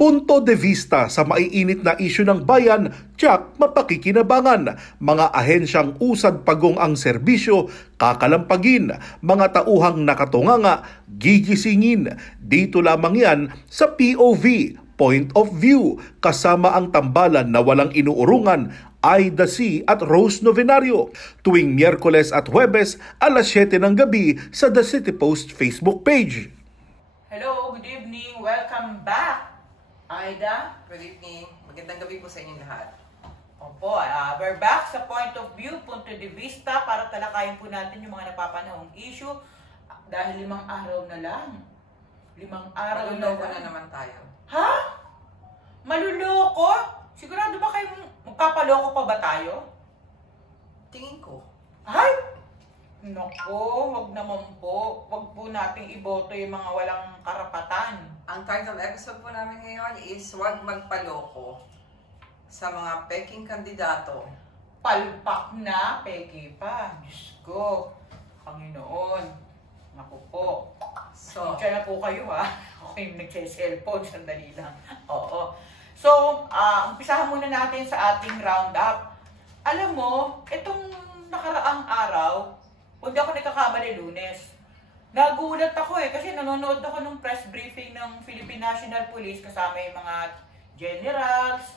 Punto de vista sa maiinit na isyu ng bayan, tiyak mapakikinabangan. Mga ahensyang usad pagong ang serbisyo, kakalampagin. Mga tauhang nakatunganga, gigisingin. Dito lamang yan sa POV, Point of View, kasama ang tambalan na walang inuurungan, Aida C. at Rose Novenario, tuwing Miyerkules at Huwebes, alas 7 ng gabi sa The City Post Facebook page. Hello, good evening. Welcome back. Aida. Good evening. Magandang gabi po sa inyong lahat. Opo, we're back sa Point of View, Punto de Vista, para talakayin po natin yung mga napapanahong issue dahil 5 araw na lang. 5 araw na Maluloko lang. na naman tayo. Ha? Maluloko? Sigurado ba kayong magpapaloko pa ba tayo? Tingin ko. Ay! Nako, wag naman po. Wag po nating iboto yung mga walang karapatan. Ang title episode po namin ngayon is Huwag Magpaloko sa mga peking kandidato. Palpak na, peke pa. Diyos ko, Panginoon. Naku po. So, Diyan na po kayo ha. Okay, nagse-cellphone, sandali lang. Oo. So, umpisahan muna natin sa ating roundup. Alam mo, itong nakaraang araw, hindi ako nagkakamali Lunes. Nagulat ako kasi nanonood ako ng press briefing ng Philippine National Police kasama yung mga generals,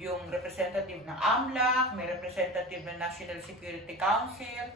yung representative ng AMLAC, may representative ng National Security Council.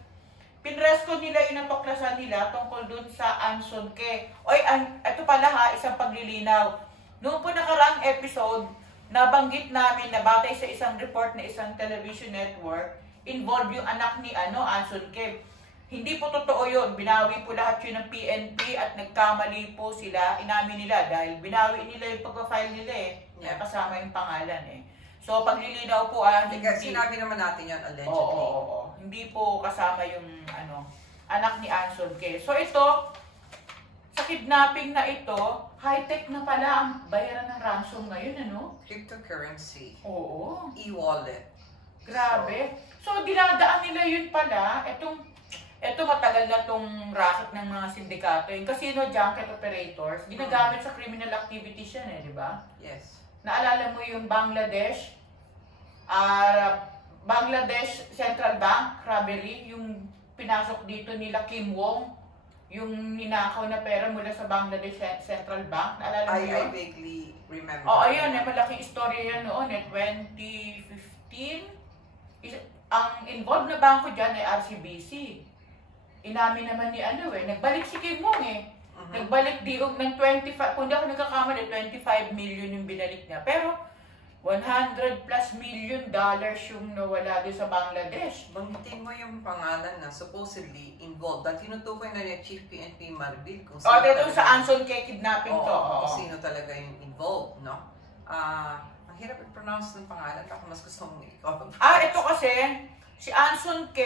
Pinresko nila yung napaklasan nila tungkol dun sa Anson K. Oy, ito pala ha, isang paglilinaw. Noong po nakaraang episode, nabanggit namin na batay sa isang report na isang television network, involved yung anak ni Anson K. Hindi po totoo yun. Binawi po lahat yun ng PNP at nagkamali po sila. Inamin nila dahil binawi nila yung pag-file nila Yeah. kasama yung pangalan So, paglilinaw po hindi... Sinabi naman natin yan allegedly. Oo. Hindi po kasama yung anak ni Anson K. So, ito, sa kidnapping na ito, high-tech na pala ang bayaran ng ransom ngayon, Cryptocurrency. Oo. E-wallet. Grabe. So, dinadaan nila yun pala, Ito matagal na tong racket ng mga sindikato. Yung casino junket operators, ginagamit sa criminal activities yan di ba? Yes. Naalala mo yung Bangladesh Central Bank robbery, yung pinasok dito nila Kim Wong, yung ninakaw na pera mula sa Bangladesh Central Bank. Naalala mo yun? I vaguely remember. Oo, ayun, malaking istorya yan noon, 2015. Ang involved na bangko dyan ay RCBC. Inamin naman ni nagbalik si Kim Wong Nagbalik ng 25, kung di ako nagkakamali, 25 million yung binalik niya. Pero, 100 plus million dollars yung nawala doon sa Bangladesh. Banggitin mo yung pangalan na supposedly involved. At tinutukoy na niya Chief PNP Marbil kung sino dito sa Anson K kidnapping to. Kung sino talaga yung involved, no? Ang hirap i-pronounce ng pangalan. Ako mas gusto mong ikaw. Ito kasi, si Anson K,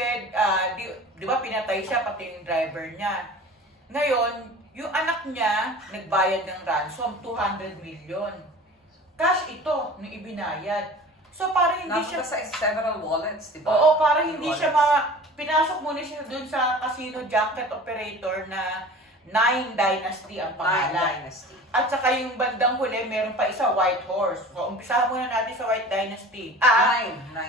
di ba pinatay siya, pati yung driver niya. Ngayon, yung anak niya, nagbayad ng ransom, 200 million. Cash ito, nung ibinayad. So, para hindi siya... Nasa several wallets, di ba? Oo, para hindi siya pinasok muna siya dun sa casino junket operator na Nine Dynasty ang pangalan. Nine Dynasty. At saka yung bandang huli, meron pa isa, White Horse. So, umpisahan muna natin sa White Dynasty.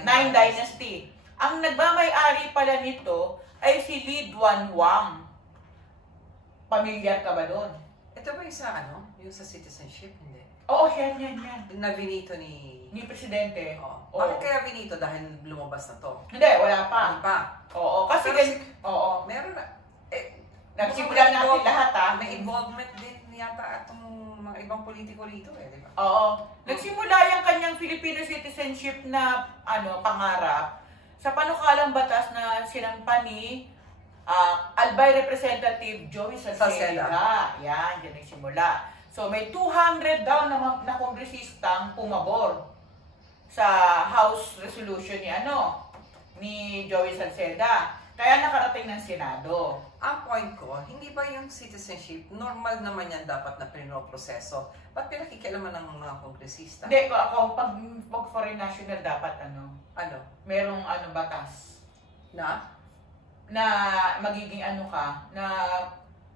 Nine Dynasty. Ang nagmamay-ari pala nito ay si Lee Duan Wang. Pamilyar ka ba doon? Ito ba yung sa Yung sa citizenship? Hindi. Oo, yan. Na binito ni Presidente. Oo. Oo. Bakit kaya binito? Dahil lumabas na to? Hindi, wala pa. Hindi pa. Oo, kasi Pero meron na. nagsimula natin lahat May involvement din yata itong mga ibang politiko rito di ba? Oo. Nagsimula yung kanyang Filipino citizenship na pangarap sa panukalang batas na sinampa ni Albay Representative Joey Salceda. Yan, dyan nagsimula. So, may 200 daw na kongresistang pumabor sa House Resolution ni Joey Salceda. Kaya nakarating ng Senado. Ang point ko, hindi ba yung citizenship, normal naman yan dapat na pinoproseso? Ba't pinakikialaman ng mga kongresista? Hindi, ako, pag foreign national dapat merong batas. Na? Na magiging na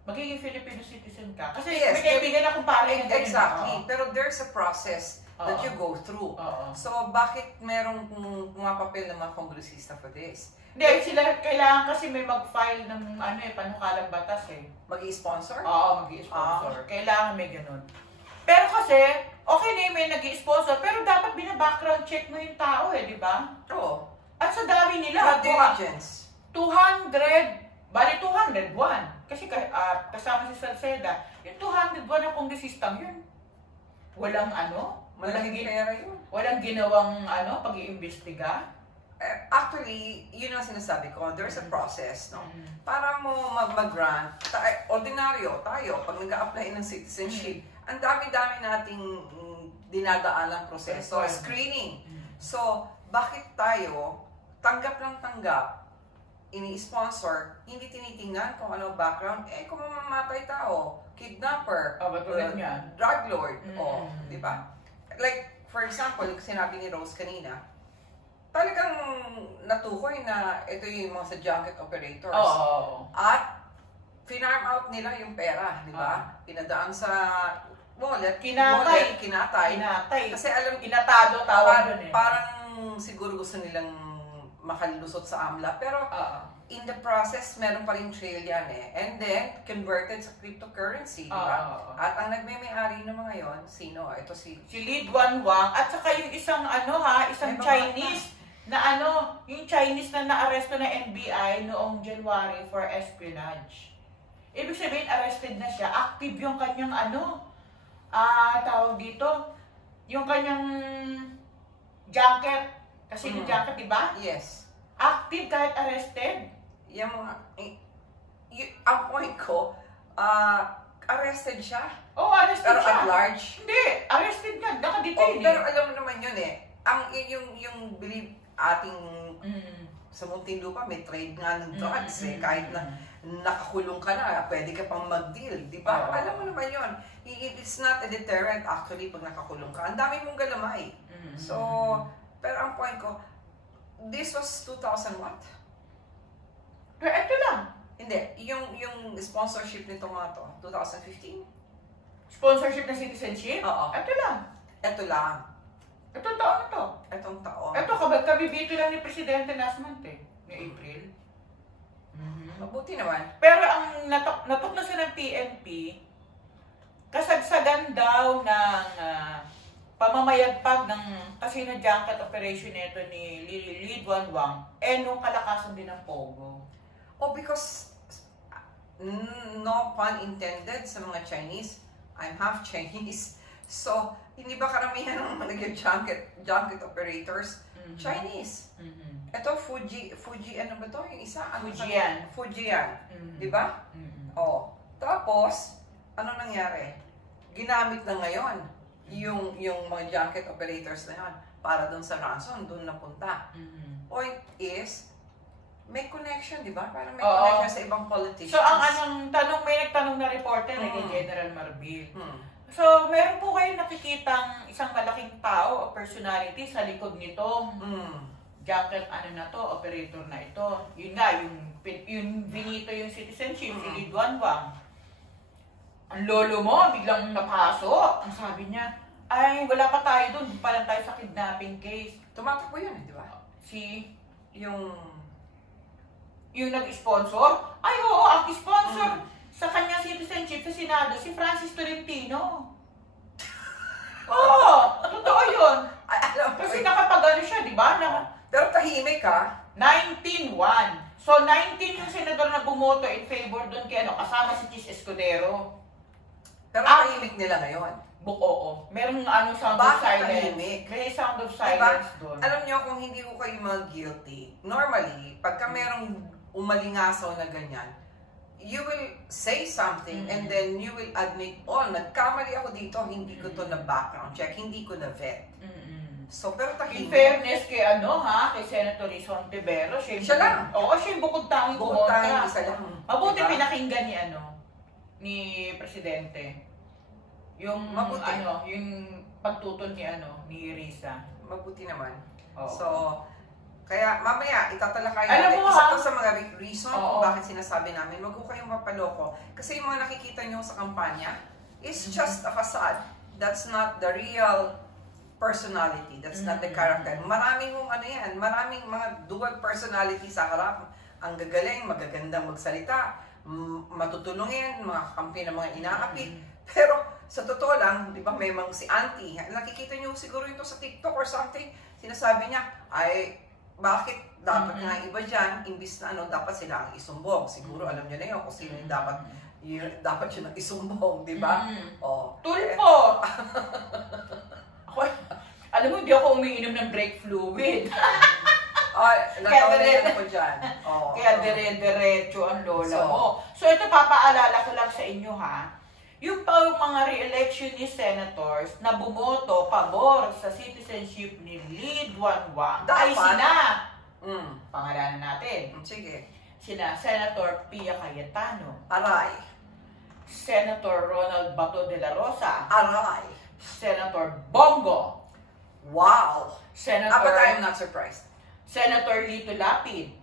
magiging Filipino citizen ka. Kasi Yes, may kaibigan akong pare na ganun. Exactly. Pero there's a process that you go through. So, bakit merong pumapapil ng mga kongresista for this? Hindi, sila kailangan kasi may mag-file ng panukalang batas eh. Mag-i-sponsor? Oo, mag-i-sponsor. Kailangan may ganun. Pero kasi, okay na yung may nag-i-sponsor, pero dapat bina-background check mo yung tao eh, di ba? Oo. At sa dami nila, Due diligence. 200, bali 201. Kasi kasama si Salceda, yung 201 na kongresistang yun. Walang Malaking pera yun. Walang ginawang pag-iimbestiga. Actually, yun ang sinasabi ko, there's a process, no? Para mo mag-grant, ordinaryo, tayo, pag nag-a-apply ng citizenship, ang dami-dami nating dinadaan ng proseso, screening. So, bakit tayo, tanggap ng tanggap, ini-sponsor, hindi tinitingnan kung ano background, kung mamamatay tao, kidnapper, drug lord, di ba? Like, for example, sinabi ni Rose kanina, talagang natukoy na ito yung mga sa junket operators. At finarm out nila yung pera, di ba? Pinadaan sa wallet, kinatay. Kasi alam, inatado tawag doon eh. Parang siguro gusto nilang makalusot sa AMLA. Pero in the process, meron pa rin trail yan eh. And then, converted sa cryptocurrency, di ba? At ang nagme-may-ari ng mga yon, sino? Ito si Li Duanwang at saka yung isang isang Chinese na yung Chinese na naaresto na NBI noong January for espionage. Ibig sabihin, arrested na siya. Active yung kanyang tawag dito, yung kanyang jacket. Kasi yung jacket, di ba? Yes. Active kahit arrested. Yung mga, ang point ko, arrested siya. Arrested pero siya. Pero at large? Hindi, arrested nga. Naka-detain pero alam mo naman yun eh. Yung believe ating sa Muntinlupa, may trade nga ng drugs eh. Kahit na nakakulong ka na, pwede ka pang mag-deal. Di ba? Alam mo naman yun. It's not a deterrent actually pag nakakulong ka. Ang dami mong galamay. So, pero ang point ko, this was 2000 what? Pero ito lang. Hindi, yung sponsorship nito mga to, 2015? Sponsorship na citizenship? Oo. Ito lang. Ito lang. Itong taon na to. Itong taon. Ito, kabibito lang ni Presidente last month eh. Ni April. Mabuti naman. Pero ang natuklasan ng PNP, kasagsagan daw ng pamamayagpag ng casino junket operation nito ni Li Duanwang, nung kalakasan din ng Pogo. Because, no pun intended sa mga Chinese, I'm half Chinese. So, hindi ba karamihan ng mga junket operators? Chinese. Ito, Fuji, ano ba to? Yung isa? Fujian. Di ba? Tapos, ano nangyari? Ginamit na ngayon yung mga junket operators na yan para dun sa ransom, dun napunta. Point is, may connection, di ba? Parang may connection sa ibang politicians. So, may nagtanong na reporter kay General Marbil. So, meron po kayong nakikitang isang malaking tao o personality sa likod nitong junket operator na ito. Yun nga, yung binito yung citizenship, si Li Duanwang. Ang lolo mo, biglang napasok. Ang sabi niya, ay, wala pa tayo doon, pa lang tayo sa kidnapping case. Tumatakbo yun, di ba? Yung nag-sponsor? Ay, oo, ang sponsor sa kanya citizenship sa Senado, si Francis Tolentino. Totoo yun. Kasi nakapag siya, di ba? Pero tahimik ka. 19-1. So, 19 yung senador na bumoto in favor doon kay kasama si Chis Escudero. Pero tahimik nila ngayon. Oo. Merong sound of silence. May sound of silence doon. Alam niyo, kung hindi ko kayo mag-guilty, normally, pagka merong umalingasaw na ganyan, you will say something and then you will admit, nagkamali ako dito, hindi ko to na background check, hindi ko na vet. So, pero tahimik. In fairness kay kay Senator Risa Ontiveros, siya lang. Oo, siya yung bukod tanging bumonta. Isa lang. Mabuti pinakinggan ni Presidente. Yung yung pagtutol ni Risa. Mabuti naman. Oo. So, Kaya mamaya, itatalakay Alam natin. mo, Isa ha? to sa mga reason Oo. kung bakit sinasabi namin, wag ko kayong mapaloko. Kasi yung mga nakikita nyo sa kampanya is just a facade. That's not the real personality. That's not the character. Maraming ano yan, maraming mga dual personality sa harap. Ang gagaling, magagandang magsalita, matutulungin, mga kakampi ng mga inaapi. Pero sa totoo lang, di ba, may mga si auntie, nakikita nyo siguro ito sa TikTok or something, sinasabi niya, ay, bakit dapat nga iba dyan, imbis na ano, dapat sila ang isumbong. Siguro alam nyo na yun kung sino yung dapat yun ang isumbong, di ba? Oh. Tulpo! Ako, alam mo, hindi ako umiinom ng brake fluid. Natawalan ko dyan. Kaya dire-diretso ang lola mo. So ito, papaalala ko lang sa inyo ha. Yung mga re-electionist senators na bumoto pabor sa citizenship ni Lee Duan-Wang ay sina. Pangalanan natin. Sige. Sina Senator Pia Cayetano. Aray. Senator Ronald Bato de la Rosa. Aray. Senator Bongo. Wow. Senator... But I'm not surprised. Senator Lito Lapid.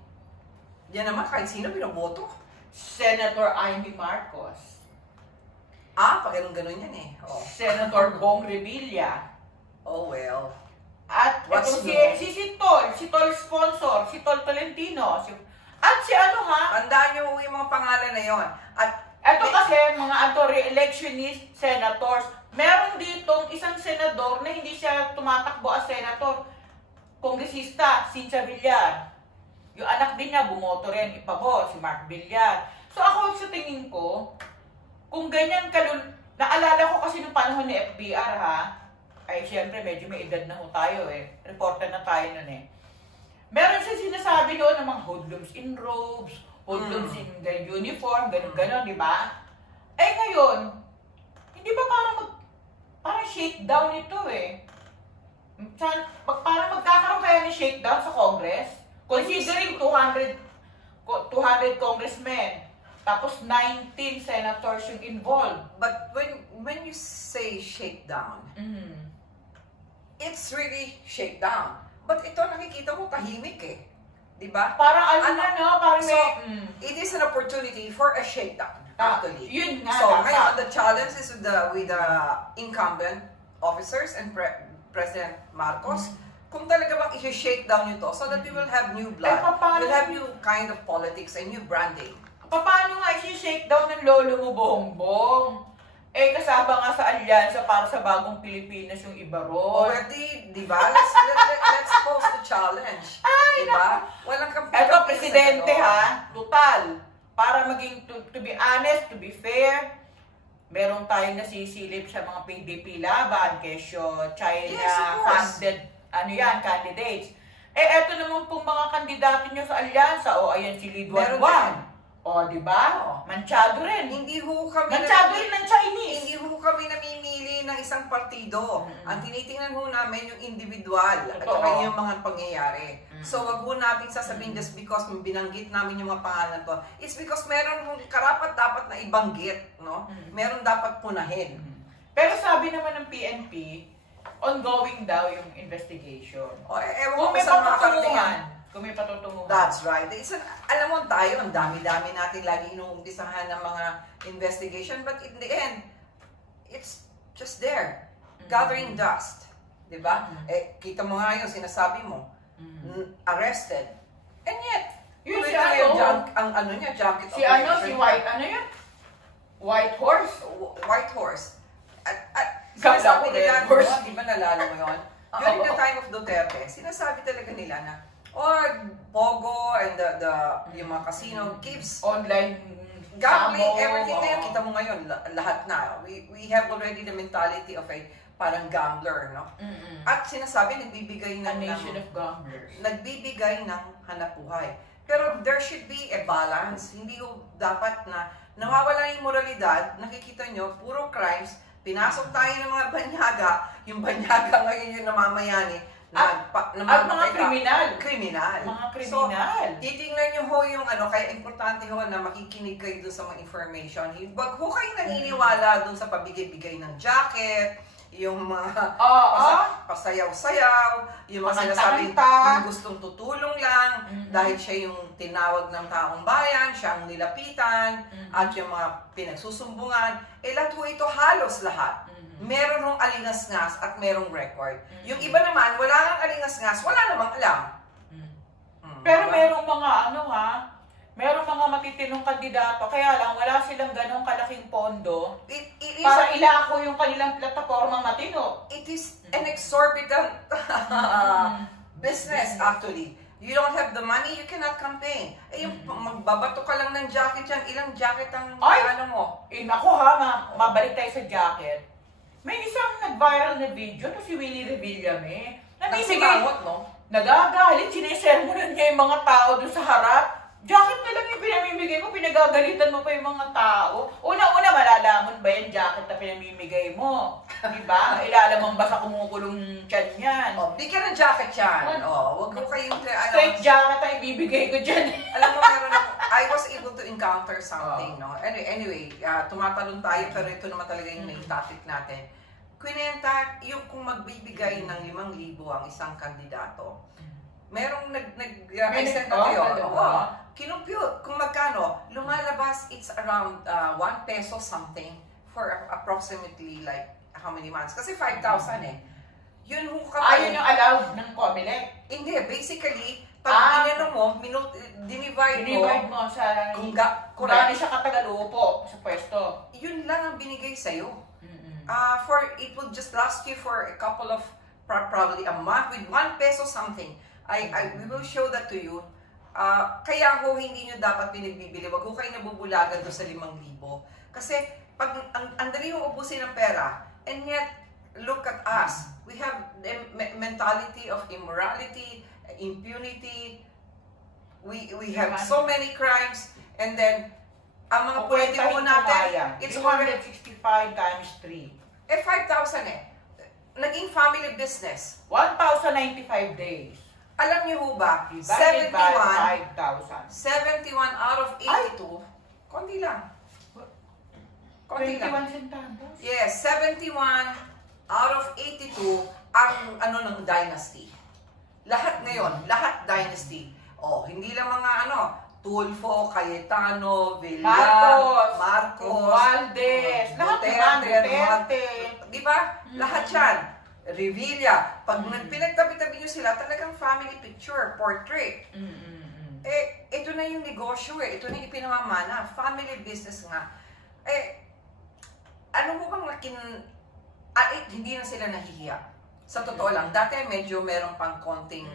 Yan naman, kahit sino binoboto. Senator Amy Marcos. Pag ganun yan eh. Senator Bong Revilla. Oh well. At What's ito si Tol sponsor, si Tol Tolentino. At si ano ha? Tandaan nyo yung mga pangalan na yon. At ito kasi mga re-electionist senators. Meron ditong isang senador na hindi siya tumatakbo as senator. Kongresista, Cynthia Villar. Yung anak din niya, bumoto rin, ipabor, si Mark Villar. So ako sa tingin ko, kung ganyan naalala ko kasi nung panahon ni FBR ha, ay siyempre medyo may edad na ho tayo eh. Reporter na tayo nun eh. Meron siya sinasabi doon ng mga hoodlums in robes, hoodlums in the uniform, ganun-ganon, di ba? Eh ngayon, hindi ba parang shakedown ito eh. Parang magkakaroon kaya ni shakedown sa Congress? Considering 200 congressmen, tapos 19 senators yung involved. But when you say shakedown, it's really shakedown. But ito nakikita mo tahimik eh. Diba? Parang parang it is an opportunity for a shakedown. Actually. Yun nga. So ngayon, the challenge is with the incumbent officers and President Marcos, kung talaga bang i-shake down nyo to so that we will have new blood, we'll have new kind of politics and new branding. Paano nga i-shake down ng lolo mo, Bongbong? Eh, kasama nga sa alyansa para sa bagong Pilipinas yung iba ron. Di ba? Let's pose the challenge. Diba? Walang Eto, presidente ha, total. Para maging, to be honest, to be fair, meron tayong nasisilip sa mga PDP laban, kesyo China-funded, candidates. Eh, eto naman pong mga kandidato nyo sa alyansa, ayan si Lee Duan-Wang. Di ba? Manchado rin. Manchado rin ng Chinese. Hindi ho kami namimili ng isang partido. Ang tinitingnan ho namin yung individual at saka yung mga pangyayari. So, wag ho natin sasabihin just because binanggit namin yung mga pangalan to. It's because meron karapat dapat na ibanggit, no? Meron dapat punahin. Pero sabi naman ng PNP, ongoing daw yung investigation. Kung may patutunguhan. That's right. Alam mo tayo, ang dami-dami natin lagi inuumpisahan ng mga investigation, but in the end, it's just there, gathering dust. Diba? Kita mo nga yung sinasabi mo, arrested. And yet, yun si jacket si White Horse? White Horse. Sinasabi nila, di ba nalala mo yun? During the time of Duterte, sinasabi talaga nila na Pogo and yung mga casino gives online gambling, everything na yun. Kita mo ngayon, lahat na. We have already the mentality of a parang gambler, no? At sinasabi, nagbibigay ng nation of gamblers. Nagbibigay ng hanapbuhay. Pero there should be a balance. Hindi dapat na nawawala yung moralidad. Nakikita nyo, puro crimes. Pinasok tayo ng mga banyaga. Yung banyaga ngayon yung namamayani. At mga kriminal. Mga kriminal. So, titingnan nyo ho yung kaya importante ho na makikinig kayo doon sa mga information. Wag ho kayo naniniwala doon sa pabigay-bigay ng jacket, yung mga pasayaw-sayaw, yung mga sinasabing yung gustong tutulong lang, dahil siya yung tinawag ng taong bayan, siya ang nilapitan, at yung mga pinagsusumbungan, lahat po ito halos lahat. Meron hong alingas-ngas at merong record. Yung iba naman, wala nang alingas-ngas, wala namang alam. Pero merong mga merong mga matitinong kandidato, kaya lang wala silang ganong kalaking pondo para ilako yung kanilang plataforma matino. It is an exorbitant business actually. You don't have the money, you cannot campaign. Yung magbabato ka lang ng jacket yan, ilang jacket ang ano mo? Naku mabalik tayo sa jacket. May isang nag-viral na video na si Willie Revillame. Nagsimangot, no? Nagagalit, sinisermonan niya yung mga tao doon sa harap. Jacket na lang yung pinamimigay mo, pinagagalitan mo pa yung mga tao. Una-una, malalamon ba yung jacket na pinamimigay mo? Diba? Ilalamang ba sa kumukulong tiyan yan? Bigyan ng jacket yan. Huwag mo kayong... Straight jacket ang ibibigay ko dyan. Alam mo, meron ako, I was able to encounter something, no? Anyway, tumatalon tayo, pero ito naman talaga yung main topic natin. Kwinenta, yung kung magbibigay ng 5,000 ang isang kandidato, merong nag-send na kayo. Kinumpute kung magkano. Lumalabas, it's around 1 peso something for approximately like how many months? Kasi 5,000 Yun ho kapag... Yun yung allowed ng COMELEC? Hindi, basically, pag inano mo, dinivide mo sa... Kung gaano siya katagal uupo sa pwesto. Yun lang ang binigay sa'yo. It would just last you for a couple of, probably a month with 1 peso something. We will show that to you. Kaya ho, hindi nyo dapat pinagbibili. Wag ho kayo nabubulagan doon sa 5,000. Kasi, pag ang dali mong ubusin ng pera, and yet, look at us. We have the mentality of immorality, impunity. We have so many crimes, and then, ang mga pwede mo natin, it's 165 times 3. 5,000 Naging family business. 1,095 days. Alam niyo ho ba, 71 out of 82, konti lang. Konti lang. 21 centavos? Yes, 71 out of 82 ang ng dynasty. Lahat ngayon, lahat dynasty. Hindi lang mga Tulfo, Cayetano, Villar, Marcos, Valdez, Duterte. Di ba? Lahat yan. Revilla. Pag pinagtabi-tabi nyo sila, talagang family picture, portrait. Ito na yung negosyo Ito na yung ipinamamana. Family business nga. Ano mo bang hindi na sila nahihiya. Sa totoo lang, dati medyo meron pang konting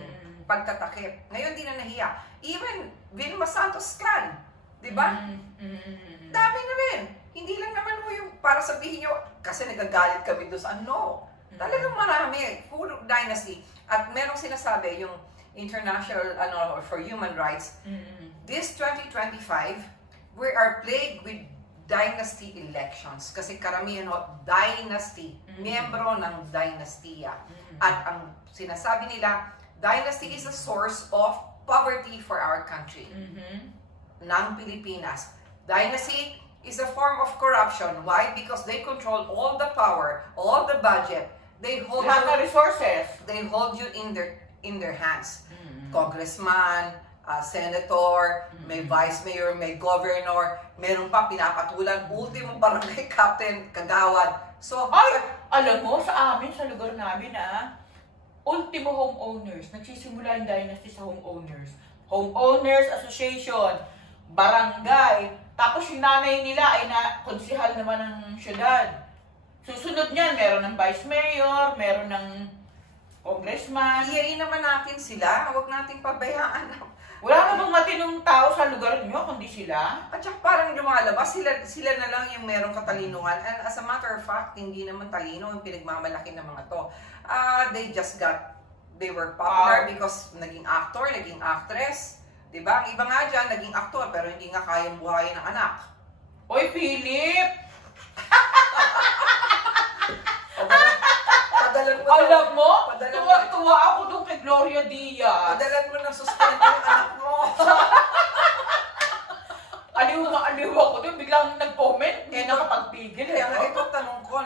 pagtatakip. Ngayon di na nahiya. Even Vilma Santos clan, di ba? Dami na rin. Hindi lang naman mo yung para sabihin nyo, kasi nagagalit kami doon sa Talagang marami. Full dynasty. At merong sinasabi, yung International for Human Rights, this 2025, we are plagued with dynasty elections. Kasi karamihan dynasty, miyembro ng dynastiya. At ang sinasabi nila, dynasty is a source of poverty for our country. Ng Pilipinas. Dynasty is a form of corruption. Why? Because they control all the power, all the budget. They hold the resources. They hold you in their hands. Congressman, senator, may vice mayor, may governor, meron pa pinapatulan, ultimo barangay captain, kagawad. So, alam mo, sa amin, sa lugar namin, ultimo homeowners. Nagsisimula yung dynasty sa homeowners. Homeowners Association, barangay, tapos yung nanay nila ay konsihal naman ng syudad. Susunod niyan, meron ng vice mayor, meron ng congressman. Iyain naman natin sila, huwag nating pabayaan. Wala na bang matinong tao sa lugar niyo, kundi sila? At saka parang lumalabas, sila na lang yung merong katalinungan. And as a matter of fact, hindi naman talino yung pinagmamalaki ng mga to. They were popular because naging actor, naging actress. Diba? Ang iba nga dyan, naging aktor, pero hindi nga kayang buhayin ng anak. Oy, Philip! Alam mo, tuwa ako doon kay Gloria Diaz. Padalan mo ng suspend yung anak mo. Aliw ako doon, biglang nag-comment, hindi nakapagpigil. Kaya nga ito tanong ko,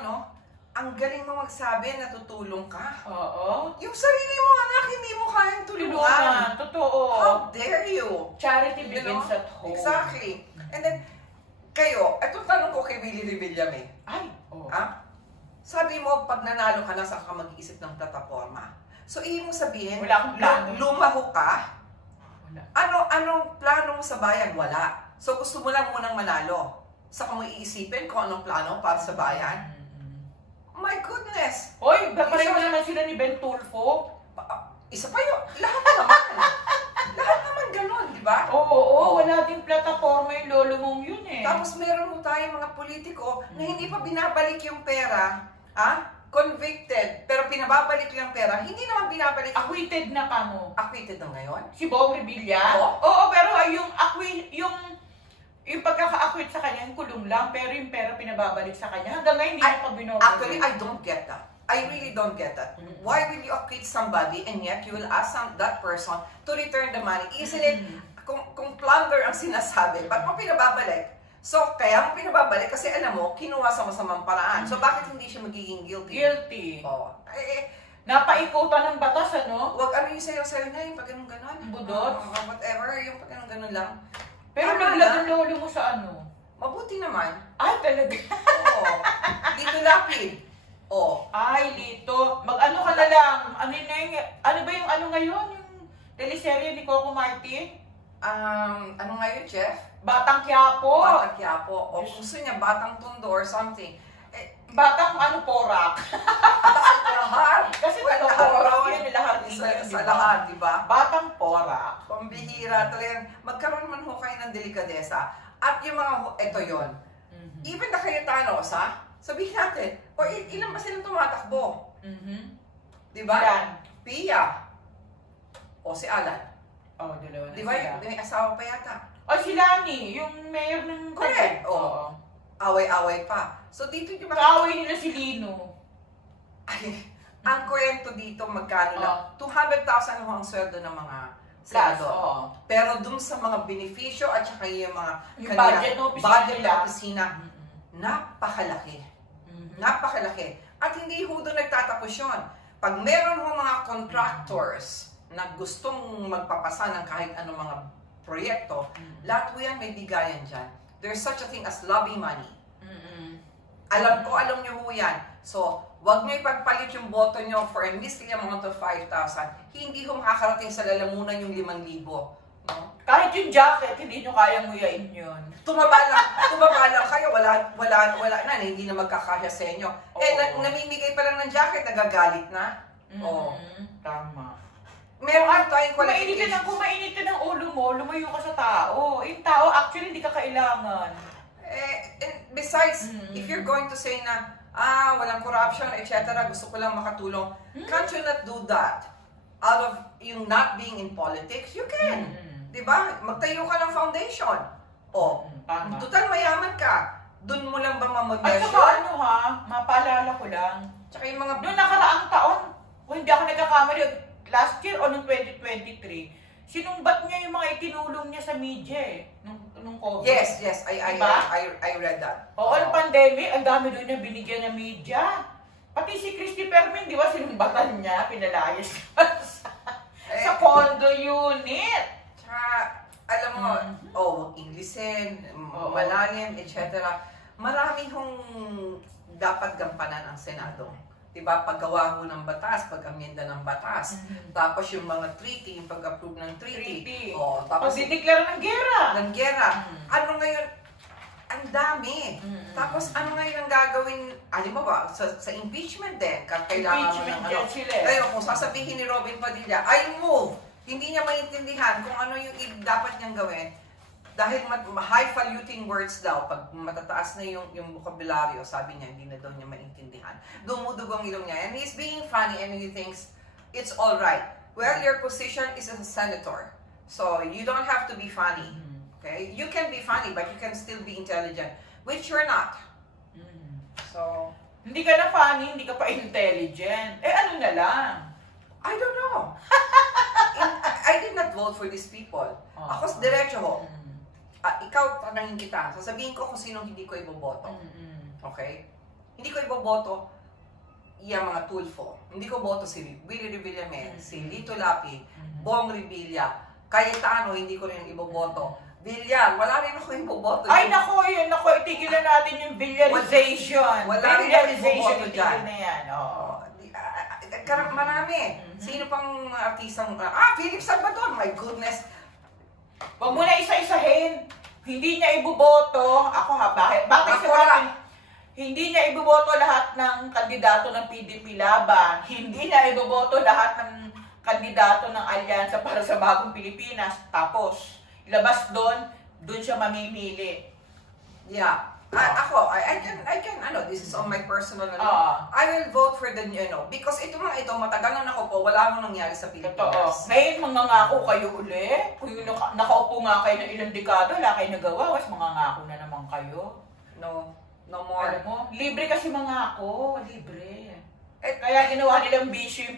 ang galing mo magsabi na tutulong ka. Oo. Yung sarili mo, anak, hindi mo kayang tulungan. Totoo. How dare you? Charity begins at home. Exactly. And then, kayo, etong tanong ko kay Willie Revillame. Ay, Sabi mo, pag nanalo ka na, saka ka mag-iisip ng plataforma. So, ibig mo sabihin, wala akong plano. Lumaho ka, Wala. anong plano mo sa bayan? Wala. So, gusto mo lang munang manalo. Saka mo iisipin kung anong plano para sa bayan. My goodness! Hoy, pareho naman sila ni Ben Tulfo. Isa pa yun. Lahat naman. Lahat naman ganun, di ba? Oo, wala din plataforma yung lolo mong yun eh. Tapos meron mo tayong mga politiko na hindi pa binabalik yung pera, convicted, pero pinababalik yung pera, hindi naman binabalik. Acquitted na ka mo. Acquitted na ngayon? Si Bong Revilla? Oo, pero yung pagkaka-acquit sa kanya, yung kulong lang, pero yung pera pinababalik sa kanya. Hanggang ngayon, hindi na pa binobalik. Actually, I don't get that. I really don't get that. Why will you acquit somebody and yet you will ask that person to return the money? Isn't it, kung plunder ang sinasabi, ba't mo pinababalik? So, kaya mo pinababalik kasi alam mo, kinuha sa masamang paraan. So, bakit hindi siya magiging guilty? Guilty. Napaikutan ng batas, ano? Wag ano yung sayo-sayo niya, yung pag ganun-ganon. Budot? Whatever, yung pag ganun-ganon lang. Pero naglagang lolo mo sa ano? Mabuti naman. Ay, talaga? Oo. Dito lapid. Ay, Lito. Mag-ano ka na lang. Ano ba yung ano ngayon? Yung teleserye ni Coco Martin? Ano ngayon, Chef? Batang Quiapo. Batang Quiapo. O gusto niya, Batang Tondo or something. Batang porak. Lahat. Kasi porak yun lahat. Sa lahat, di ba? Batang porak. Pambihira. Talagang magkaroon man ho kayo ng delikadesa. At yung mga, ito yon. Even na Cayetanos, sabihin natin, ilan ba silang tumatakbo? Di ba? Ilan? Pia. O si Alan. Dalawa na di ba? May asawa pa yata. Si Lani, yung mayor ng... Correct. Away-away pa. So dito yung kaaway nila si Lino. Ang kwento dito, magkano lang? 200,000 ho ang sweldo ng mga senador. Pero dun sa mga benepisyo at saka yung mga budget ng opisina, napakalaki. Napakalaki. At hindi ho doon nagtatapos yun. Pag meron ho mga contractors na gustong magpapasa ng kahit anong mga proyekto, lahat ho yan may bigayan dyan. There's such a thing as lobby money. Alam nyo ho yan. So, wag nyo ipagpalit yung boto nyo for a measly amount of 5,000. Hindi ho makakarating sa lalamunan yung 5,000. No? Kahit yung jacket, hindi nyo kayang nguyain yun. Tumaba lang kayo, wala na, hindi na magkakasya sa inyo. Namimigay pa lang ng jacket, nagagalit na. Tama. Meron tayong qualifications. Kung mainit ka ng ulo mo, lumayo ka sa tao. Yung tao, actually, hindi ka kailangan. And besides, if you're going to say na, walang corruption, etc., gusto ko lang makatulong, can't you not do that? Out of yung not being in politics, you can. Diba? Magtayo ka ng foundation. Total mayaman ka. Doon mo lang ba At mamag-measure? saka mapaalala ko lang. Tsaka yung mga... Noong nakaraang taon, kung hindi ako nagkakamali, last year o noong 2023, sinumbat niya yung mga itinulong niya sa media nung COVID. Yes, Diba? I read that. Ang pandemic, ang dami doon na binigyan ng media. Pati si Christy Permin, di ba, sinumbatan niya, pinalayas sa condo unit. Tsaka, alam mo, Inglesin, malalim, etc. Marami hong dapat gampanan ang Senado. Diba, paggawa mo ng batas, pag-amenda ng batas. Tapos yung mga treaty, yung pag-approve ng treaty. Tapos dideklara ng gera. Ano ngayon? Ang dami. Tapos ano ngayon ang gagawin? Alam mo ba, sa impeachment din, kailangan mo ng ano. Kaya kung sasabihin ni Robin Padilla, I move. Hindi niya maintindihan kung ano yung dapat niyang gawin. Dahil highfalutin words daw, pag matataas na yung vocabulary, sabi niya, hindi na daw niya maintindihan. Dumudugong ilong niya. And he's being funny and he thinks it's all right. Well, your position is as a senator. So, you don't have to be funny. Okay? You can be funny, but you can still be intelligent. Which you're not. So, hindi ka na funny, hindi ka pa intelligent. Ano na lang? I don't know. I did not vote for these people. Ako, diretso ho. Ikaw, tanangin kita. Sasabihin ko kung sinong hindi ko iboboto. Okay? Hindi ko iboboto. yung mga Tulfo. Hindi ko boto si Willie Revillame, si Lito Lapi, Bong Revilla, Cayetano, hindi ko rin iboboto. Villar, wala rin ako iboboto. Ay, naku, itigilan natin yung Villarization. Wala rin ako iboboto dyan. Itigilan na yan, oo. Marami. Sino pang artistang, Philip Salvador, my goodness. Huwag mo na isa-isahin. Hindi niya iboboto. Ako ha, bakit sa hindi niya iboboto lahat ng kandidato ng PDP Laban. Hindi niya iboboto lahat ng kandidato ng Alyansa para sa Bagong Pilipinas. Tapos, ilabas doon siya mamimili. Yeah. I can, this is on my personal, I will vote for the, because ito matagal na ako po, wala mo nangyari sa Pilipinas. Ngayon, mangangako kayo uli. Kung nakaupo nga kayo ng ilang dekado, wala kayo nagawa, mas mangangako na naman kayo. No more. Alam mo, libre kasi mangako, libre. Kaya ginawa nilang bisyo yung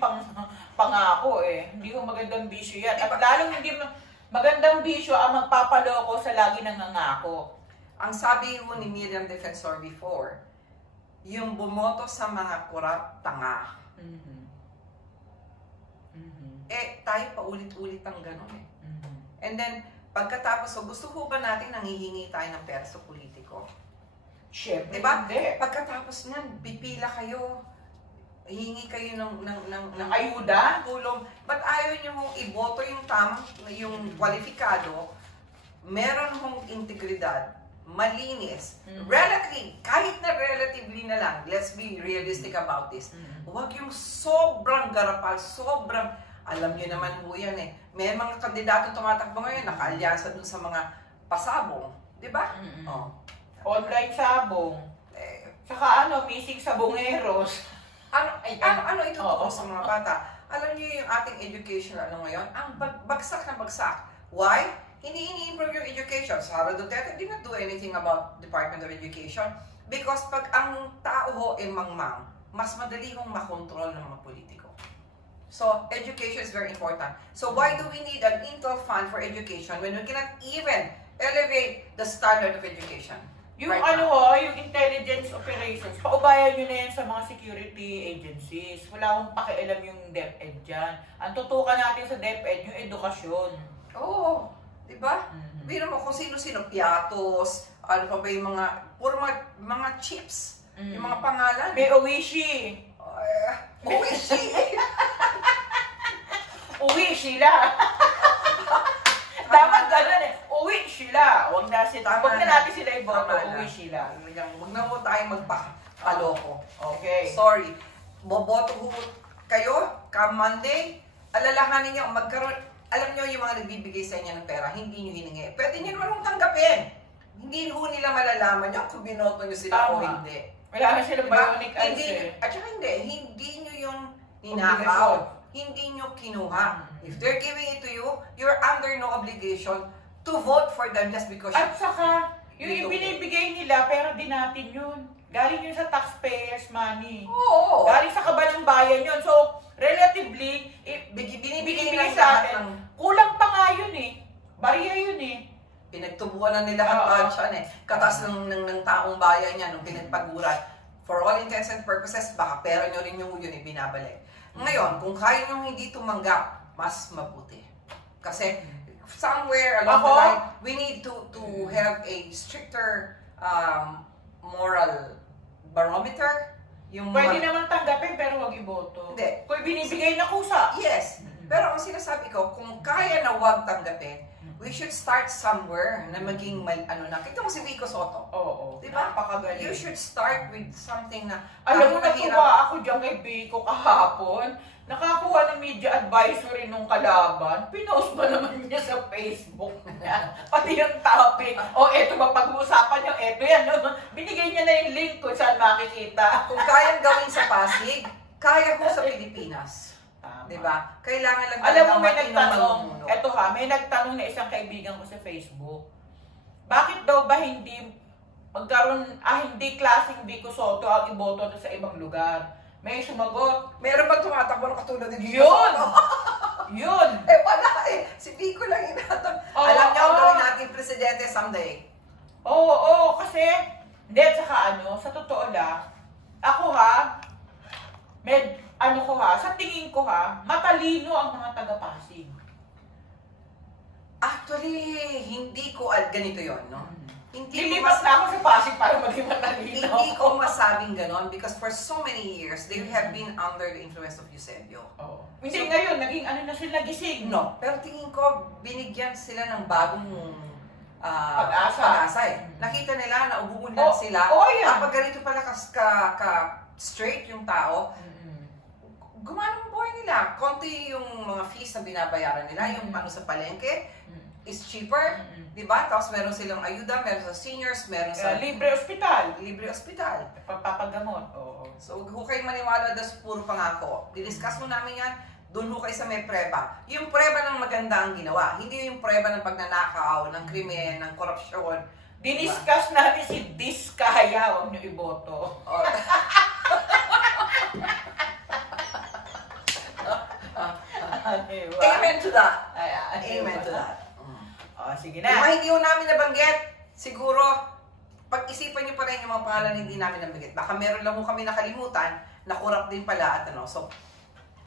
pangako eh. Hindi ko magandang bisyo yan. At lalong hindi magandang bisyo ang magpapaloko sa lagi nangangako. Ang sabi mo ni Miriam Defensor before, yung bumoto sa mga kurap, tanga. Tayo paulit-ulit ang gano'n eh. And then, pagkatapos, gusto ko ba natin nangihingi tayo ng pera sa politiko? Siyempre, diba? hindi. Pagkatapos niyan, pipila kayo, hingi kayo ng ayuda, tulong. Ba't ayaw nyo mong iboto yung kwalifikado, meron mong integridad, malinis, kahit na relatively na lang, let's be realistic about this. Huwag yung sobrang garapal, alam nyo naman po yan eh. May mga kandidato tumatakbo ngayon, nakaalyansa dun sa mga pasabong. Diba? Online sabong. Saka missing sabongeros. Ano ituturo sa mga bata? Alam niyo yung ating education ngayon? Ang bagsak na bagsak. Why? Hindi ini-improve yung education. Sara Duterte did not do anything about Department of Education because pag ang tao mangmang, mas madali kong makontrol ng mga politiko. So, education is very important. So, why do we need an Intel fund for education when we cannot even elevate the standard of education? Yung yung intelligence operations, paubayan nyo na yan sa mga security agencies. Wala akong pakialam yung DepEd dyan. Ang tutukan natin sa DepEd, yung edukasyon. Oo. Diba? Biro mo kung sino-sino, Piatos, ano pa ba yung puro mga chips, yung mga pangalan. May Oishi. Oishi! Uwi sila. Dapat gano'n eh. Uwi sila. Huwag na natin sila iboto. Uwi sila. Huwag na mo tayo magpapaloko. Okay. Sorry. Boboto kayo, Monday, alalahanin nyo, alam nyo yung mga nagbibigay sa inyo ng pera, hindi nyo hiningi. Pwede nyo naman tanggapin. Hindi nila malalaman nyo kung binoto nyo sila o hindi. Wala na silang bionic eyes eh. At saka hindi nyo yung ninakaw. Hindi nyo kinuha. If they're giving it to you, you're under no obligation to vote for them just because At saka, yung ibinibigay nila, pera din natin yun. Galing yun sa taxpayers' money. Oo. Galing sa kaban ng bayan yun. So, relatively, binibigay sa atin. Kulang pa nga yun eh. Barya yun eh. Pinagtubuan na nila ang bansyan eh. Katas ng taong bayan niya nung pinagpaguran. For all intents and purposes, baka pera nyo rin yung yun ibinabalik. Ngayon, kung kaya nyo hindi tumanggap, mas mabuti. Kasi somewhere along the line, we need to have a stricter moral barometer. Pwede naman tanggapin pero huwag iboto. Hindi. Kung binibigay na kusa. Yes. Pero ang sinasabi ko, kung kaya na huwag tanggapin, we should start somewhere na maging kita mo si Vico Soto. Oo. Diba? Napakagaling. You should start with something na alam mo, natuwa ako dyan kay Vico kahapon. Nakakuha ng media advisory nung kalaban. Pinost ba naman niya sa Facebook niya? Pati yung topic. Eto ba pag-uusapan niyo? Eto yan. Binigay niya na yung link kung saan makikita. Kung kayang gawin sa Pasig, kaya ko sa Pilipinas. Diba? Kailangan lang alam mo, may nagtanong. Eto may nagtanong na isang kaibigan ko sa Facebook. Bakit daw ba hindi hindi klaseng Vico Soto ang iboto sa ibang lugar? May sumagot. Meron ba tumatakbo ng katulad ni Vico Yun! Soto? Yun! Wala eh. Si Vico lang inatang. Alam niya ang gawin natin presidente someday. Kasi, hindi, saka sa totoo lang, ako tingin ko matalino ang mga taga-Pasig. Actually, hindi ko ganito yon, no? Lilipat na ako sa Pasig para maging matalino. Hindi ko masabing ganon because for so many years, they have been under the influence of Eusebio. Oh. Hindi ngayon, naging ano na sila gising. No, pero tingin ko, binigyan sila ng bagong pag-asa. Nakita nila na umuunlad sila. Kapag ganito pala straight yung tao, gumana ang buhay nila. Konti yung mga fees na binabayaran nila, yung ano sa palengke, is cheaper, di ba? Tapos meron silang ayuda, meron sa seniors, meron sa libre ospital. Libre ospital. Papagamot. Oo. So, huwag kayo maniwala na sa puro pangako. Didiscuss mo namin yan, doon ho kayo sa may preba. Yung preba ng maganda ang ginawa. Hindi yung preba ng pagnanakaw, ng krimen, ng korupsyon. Diniscuss natin si Diskaya, huwag niyo iboto. Oh. Amen to that. Amen to that. Sige na. Kung hindi ho namin nabanggit, siguro, pag-isipan niyo pa rin yung mga pangalan hindi namin nabanggit. Baka meron lang ho kami nakalimutan, nakurap din pala at So,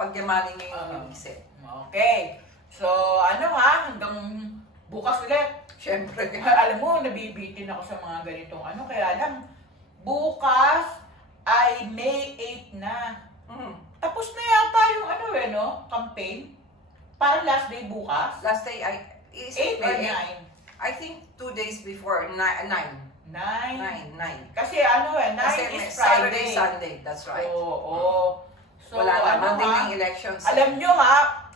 pagyamanin niyo yung isip. Okay. So, hanggang bukas ulit. Siyempre. Alam mo, nabibitin ako sa mga ganitong kaya lang, bukas ay May 8 na. Tapos na yata yung campaign. Parang last day bukas. Last day, is 8 or 9? I think 2 days before, 9. 9. Kasi 9 Kasi is Saturday, Friday. Sunday, that's right. Oo. So, wala na, Monday ng elections. Alam nyo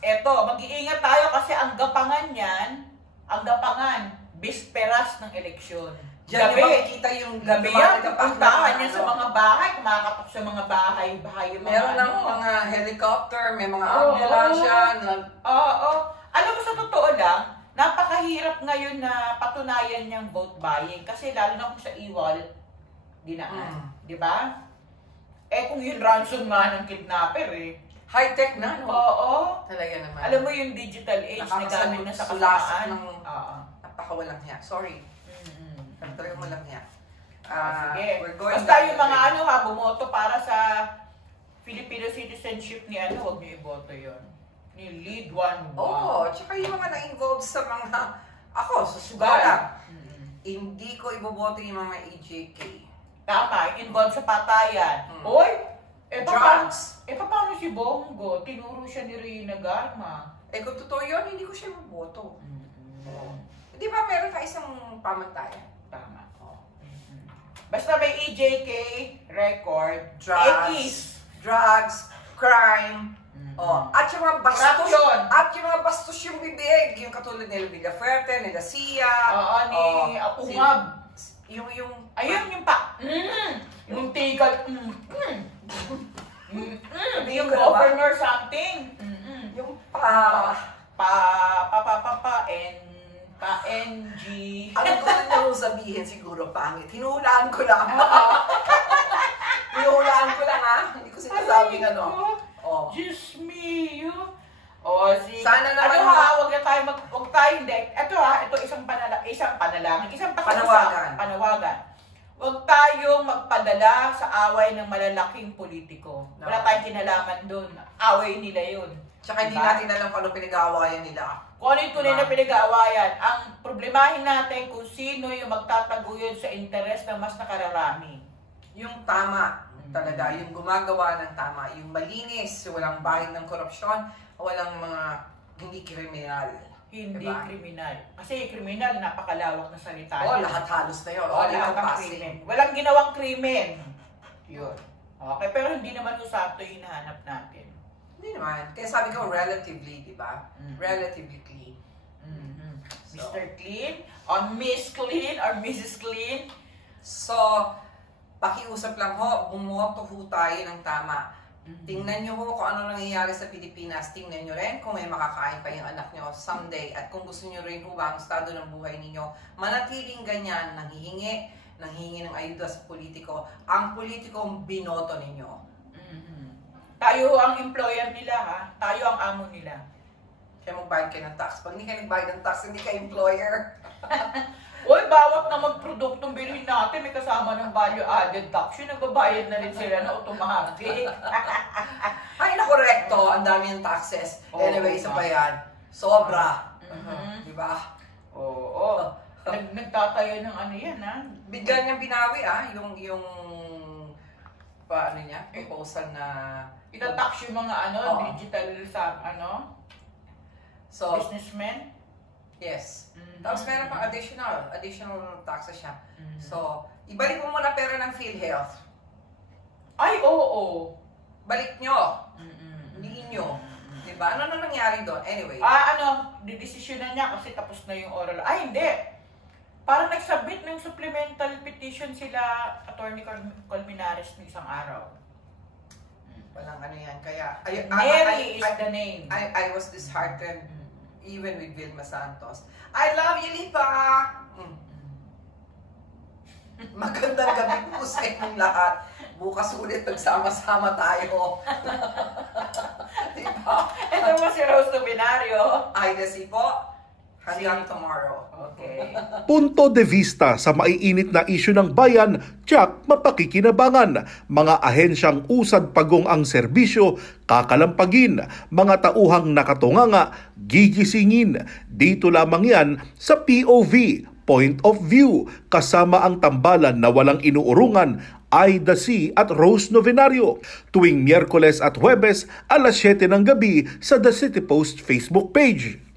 eto, mag-iingat tayo kasi ang gapangan bisperas ng eleksyon. Diyan yung makikita yung gabi yan, pupuntahan niya sa mga bahay, kumakatok sa mga bahay yung mga meron ng mga helicopter, may mga ambulansya. Alam mo, sa totoo lang, napakahirap ngayon na patunayan niyang vote buying kasi lalo na kung sa e-wall, dinaan. Di ba? Kung yung ransom nga ng kidnapper high-tech na, no? Oo. Talaga naman. Alam mo yung digital age na gamit na sa kasamaan. Napakawalang hiya. Sorry. Talagang walang hiya. Sige. We're going basta yung mga bumoto para sa Filipino citizenship ni huwag niyo iboto yun. Ni Lead 1. Tsaka yung mga na-involved sa mga, ako, sa sugalan. Hindi ko iboboto yung mga EJK. Tama, involved sa patayan. Drugs. Paano si Bongo? Tinuro siya ni Rina Garma. Kung totoo yun, hindi ko siya maboto. Di ba meron ka isang pamantayan? Tama. Basta may EJK record, drugs, crime, at yung mga bastos, yung bibig, yung katulad nila Villaferte, nila Sia, ni Apungab. Yung yung tigal, yung governor something. Yung NG. Ano ko na nyo sabihin siguro pangit? Hinuhulaan ko lang. Hindi ko sinasabing Diyos me. Sige. Sana naman wag tayo, hindi. Ito isang panalangin, isang panawagan. Huwag tayong magpadala sa away ng malalaking politiko. Wala tayong kinalaman doon. Away nila yun. Tsaka hindi natin alam kung ano pinag-aawayan nila. Kung ano yung tunay na pinag-aawayan. Ang problemahin natin kung sino yung magtataguyod sa interes ng mas nakararami. Yung tama talaga, yung gumagawa ng tama, yung malinis, walang bahid ng korupsyon, walang mga hindi kriminal. Hindi kriminal. Kasi kriminal, napakalawak na salita. Lahat halos na yun. Lahat ng krimen. Walang ginawang krimen. Yun. Okay, pero hindi naman usapto yung hinahanap natin. Hindi naman. Kaya sabi ko, relatively, di ba? Relatively clean. So, Mr. Clean, or Miss Clean, or Mrs. Clean. So, pakiusap lang ho, bumoto ho tayo ng tama. Tingnan nyo ho kung ano nangyayari sa Pilipinas. Tingnan nyo rin kung may makakain pa yung anak nyo someday. At kung gusto nyo rin ho ba ang estado ng buhay ninyo, manatiling ganyan, nanghihingi ng ayuda sa politiko. Ang politiko ang binoto ninyo. Tayo ang employer nila, tayo ang amo nila. Kaya magbayad kayo ng tax. Pag hindi kayo nagbayad ng tax, hindi kayo employer. Uy, bawat na magproduktong bilhin natin, may kasama ng value-added tax. Yung nagbabayad na rin sila na automatic. Ay, nakorekto. Ang dami ng taxes. Anyway, isa pa yan. Sobra. Di ba? Oo. Nagtatayo ng ano yan, ha? Bigyan niyang binawi, yung paano niya, proposal na Itatax yung mga digital sa so, businessmen. yes. Tapos meron pang additional taxes siya. So, ibalik mo muna pera ng PhilHealth. Ay, oo. Balik nyo. Hindi nyo. Diba? Ano na nangyari doon? Anyway. Didesisyonan niya kasi tapos na yung oral. Ay, hindi. Parang nag-submit ng supplemental petition sila, Attorney Colmenares, ng isang araw. Walang ano yan. Kaya, Mary is the name. I was disheartened even with Vilma Santos. I love you, Lipa! Magandang gabi po sa inyong lahat. Bukas ulit magsama-sama tayo. Diba? Ito mo si Rose Novenario. Ay, si po. Hanggang tomorrow. Okay. Punto de vista sa maiinit na isyu ng bayan, tiyak mapakikinabangan. Mga ahensyang usad pagong ang serbisyo, kakalampagin. Mga tauhang nakatunganga, gigisingin. Dito lamang yan sa POV, Point of View, kasama ang tambalan na walang inuurungan, Aida C. at Rose Novenario, tuwing Miyerkules at Huwebes, alas 7 ng gabi sa The City Post Facebook page.